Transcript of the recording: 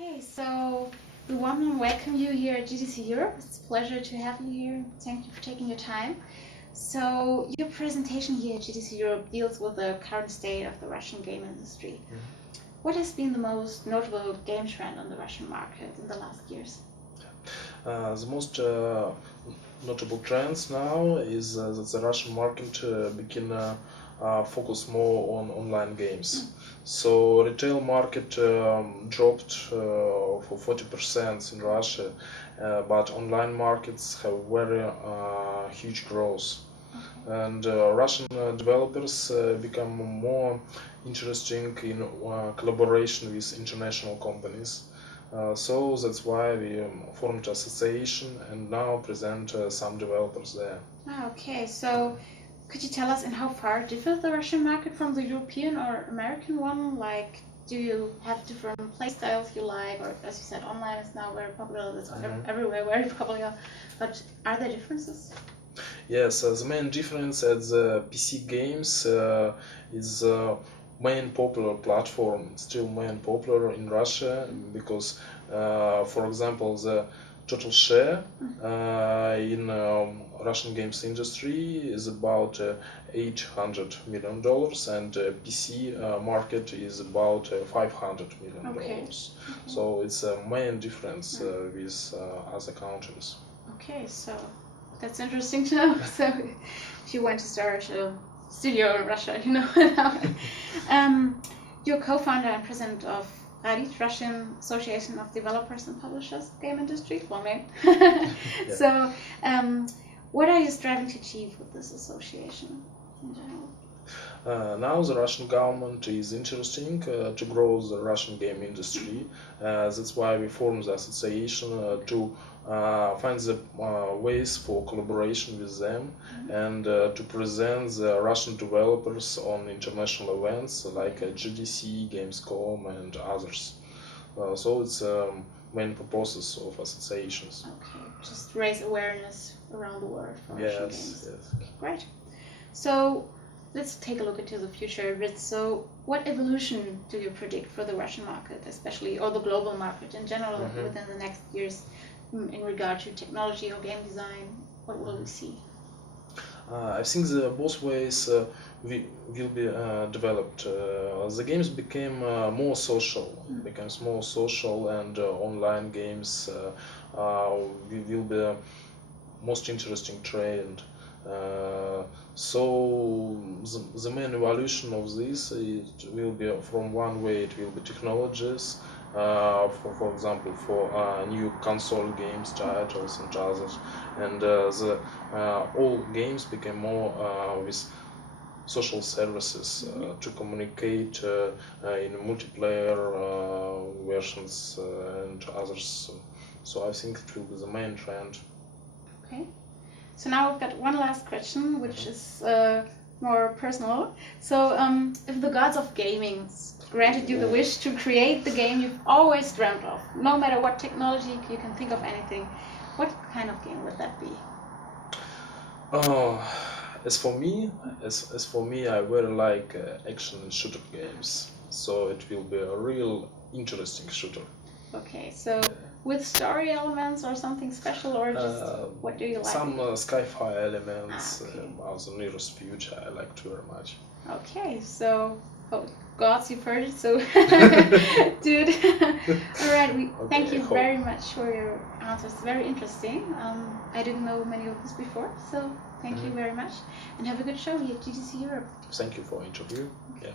Okay, so we want to welcome you here at GDC Europe. It's a pleasure to have you here. Thank you for taking your time. So your presentation here at GDC Europe deals with the current state of the Russian game industry. What has been the most notable game trend on the Russian market in the last years? The most notable trends now is that the Russian market begin focus more on online games. So retail market dropped for 40% in Russia, but online markets have very huge growth. And Russian developers become more interesting in collaboration with international companies. So that's why we formed association and now present some developers there. Okay, so could you tell us in how far differs the Russian market from the European or American one? Like, do you have different play styles you like, or as you said, online is now very popular, that's everywhere very popular, but are there differences? Yes, the main difference at the PC games is main popular platform, still main popular in Russia because, for example, the total share in Russian games industry is about $800 million, and PC market is about $500 million. Okay. So it's a main difference with other countries. Okay, so that's interesting to know. So if you want to start a studio in Russia, you know. You're co-founder and president of RADIT, Russian Association of Developers and Publishers Game Industry, well name. Yeah. So what are you striving to achieve with this association in general? Now the Russian government is interesting to grow the Russian game industry. That's why we formed the association to find the ways for collaboration with them and to present the Russian developers on international events like GDC, Gamescom and others. So it's main purposes of associations. Okay, just raise awareness around the world for Russian games. Yes. Okay, great. So let's take a look into the future a bit. So what evolution do you predict for the Russian market, especially, or the global market in general, within the next years in regard to technology or game design? What will we see? I think both ways will be developed. The games became more social, and online games will be the most interesting trend. So the main evolution of this, it will be from one way it will be technologies, for example for new console games titles and others, and all games became more with social services to communicate in multiplayer versions and others. So I think it will be the main trend. Okay. So now we've got one last question, which is more personal. So if the gods of gaming granted you the wish to create the game you've always dreamt of, no matter what technology you can think of anything, what kind of game would that be? As for me, I very like action and shooter games. So it will be a real interesting shooter. Okay, so with story elements or something special, or just what do you like? Some sci-fi elements about the nearest future I liked very much. Okay, so gods, you've heard it, so dude. All right, thank you very much for your answers. Very interesting. I didn't know many of this before, so thank you very much, and have a good show here at GDC Europe. Thank you for the interview. Yeah.